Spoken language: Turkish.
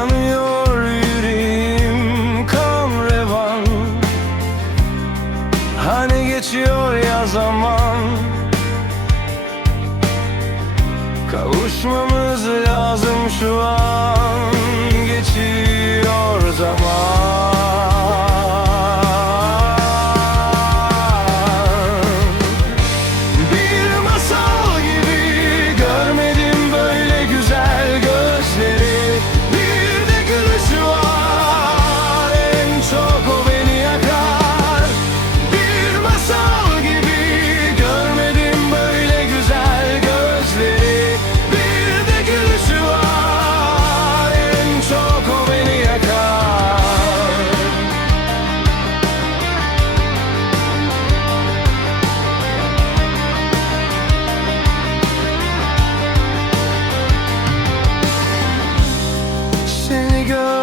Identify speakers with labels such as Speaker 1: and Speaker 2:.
Speaker 1: Dayanıyor yüreğim kan revan. Hani geçiyor ya zaman. Kavuşmamız lazım şu an. Geçiyor zaman. go.